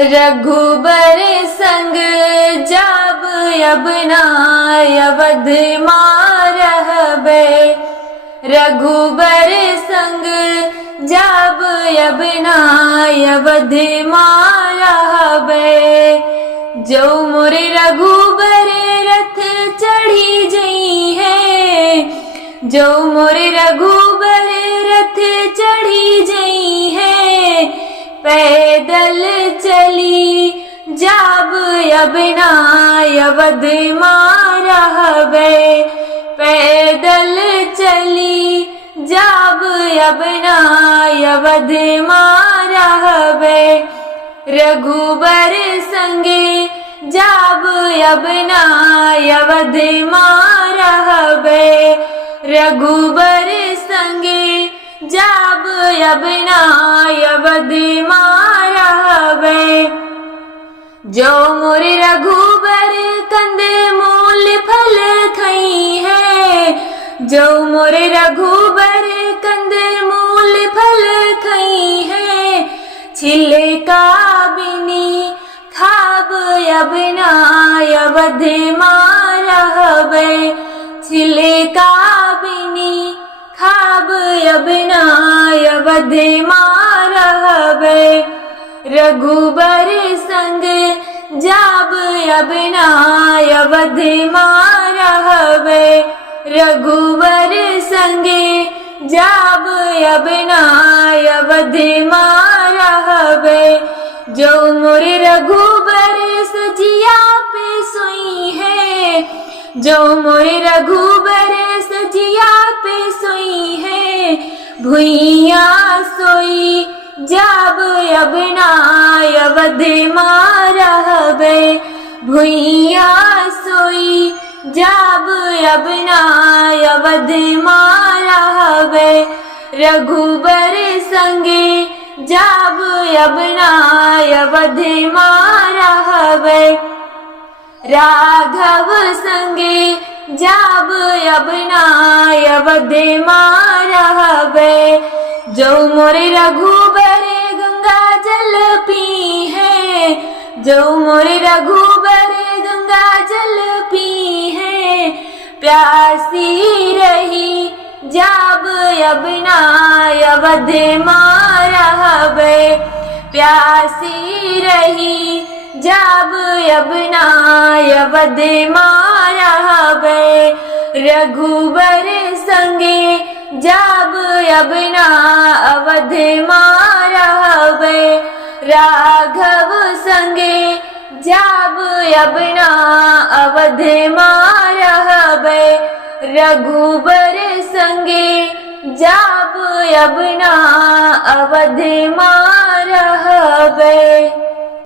रघुबर संग जाब अबना अवध मां रहबे। रघुबर संग जाब अबना अवध मां रहबे। जो मोरे रघुबर रथ चढ़ी जई है। जो मोरे रघुबर रथ चढ़ी जई है। पैदल चली जाब अबना अवध मां रहबे। पैदल चली जाब अबना अवध मां रहबे। रघुबर संगे जाब अबना अवध मां रहबे। रघुबर संगे जाब अबना अवध मां रहबे। जो मोरे रघुबर कंद मूल फल खई है। जो मोरे रघुबर कंद मूल फल खई है। छिले का बिनी खाब अबना अवध मां रहबे। छिले का बिनी खाब अबना अवध मां रहबे। रघुबर संग जाब अबना अवध मां रहबे। रघुबर संगे जाब अबना अवध मां रहबे। जो मोरे रघुबर सजिया पे सोई है। जो मोरे रघुबर सजिया पे सोई है। भुइया सोई जाब अबना अवध मां रहबे। भुइया सोई जाब अबना अवध मां रहबे। रघुबर संगे जाब अबना अवध मां रहबे। राघव संगे जाब अबना अवध मां रहबे। जो मोरे रघुबर गंगा जल पी है। जो मोरे रघुबर गंगा जल पी है। प्यासी रही जाब अबना अवध मां रहबे। प्यासी रही जाब अबना अवध मां रहबे। रघुबर संगे जाब अबना अवध मां रहबे। राघव संगे जाब अबना अवध मां रहबे। रघुबर संगे जाब अबना अवध मां रहबे।